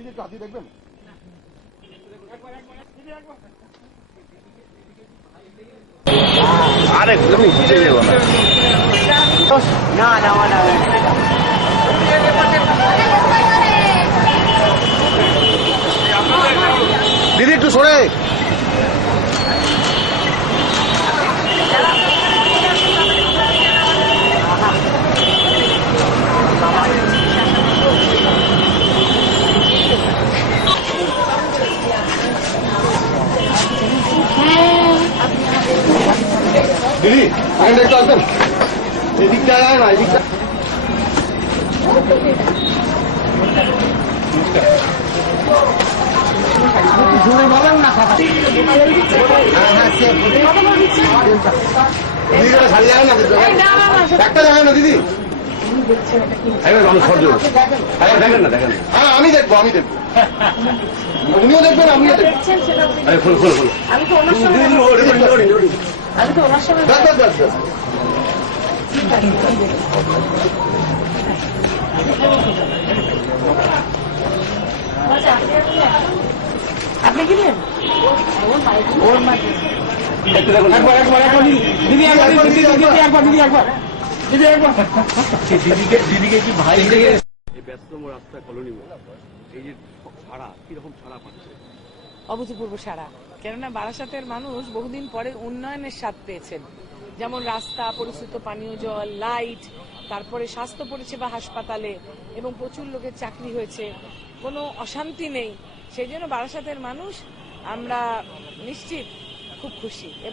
দিদি একটু হাতি দেখবেন। আরে তুমি বুঝে যাবো না। দিদি একটু সরে। দিদি এখানটা একটু আসবেন, এদিকটা না এদিকটা। একটা দেখেন না দিদি, দেখেন না দেখেন। হ্যাঁ আমি দেখবো, আমি দেখবো, উনিও দেখবেন আমিও দেখবো। আপনি কি নেন ওর মাঝে দিদিকে কি ভাই ব্যস্ততম রাস্তা কলোনি, এই যে ছাড়া কিরকম ছাড়া পাচ্ছে? অভূতপূর্ব সারা। কেননা বারাসাতের মানুষ বহুদিন পরে উন্নয়নের স্বাদ পেয়েছেন, যেমন রাস্তা, পরিশুদ্ধ পানীয় জল, লাইট, তারপরে স্বাস্থ্য পরিষেবা হাসপাতালে, এবং প্রচুর লোকের চাকরি হয়েছে, কোনো অশান্তি নেই। সেই জন্য বারাসাতের মানুষ আমরা নিশ্চিত খুব খুশি।